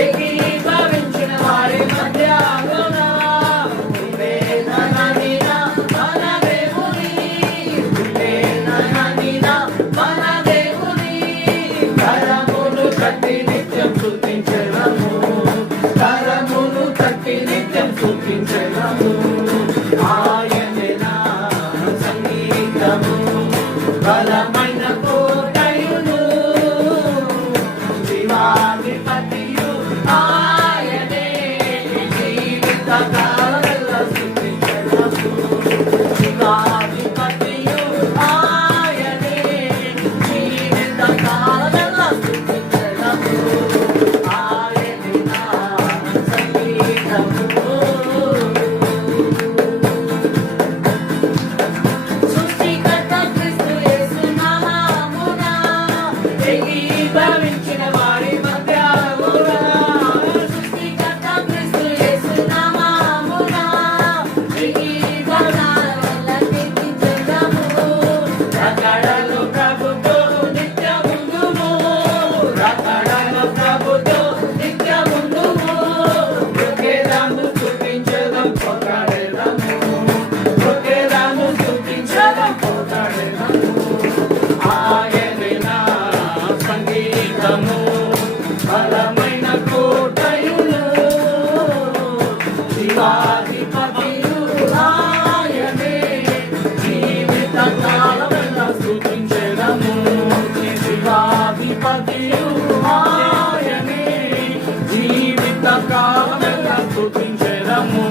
ఏకీభవించిన వారి మధ్యలోన వేదననిన మన దేవుని వేదననిన మన దేవుని కరములు తట్టి నిత్యం స్తుతించెదము కరములు తట్టి నిత్యం స్తుతించెదము ఆయనే నా సంగీతము బలమైన కోటయును జీవాధిపతియు ఆయనే జీవిత కాలమెల్లా స్తుతించెదము జీవాధిపతియు ఆయనే జీవిత కాలమెల్లా స్తుతించెదము ఆయనే నా సంగీతము ఏకీభవించిన వారి మధ్యలోన సృష్టికర్త క్రీస్తు యేసు నామమున ఏకీభవించిన కీర్తించెదము రకడలో ప్రభుతో నిత్యముందుము రకడలో ప్రభుతో నిత్యముందుము మృగేదాము స్తుతించెదం పోతాడేదము మృగేదాము స్తుతించెదం పోతాడేదము ఆయనే నా సంగీతము బలమైన కోటయును శివాధిపతియు ఆయనే జీవిత కాలమెల్లా స్తుతించెదము శివాధిపతియు ఆయనే జీవిత కాలమెల్లా స్తుతించెదము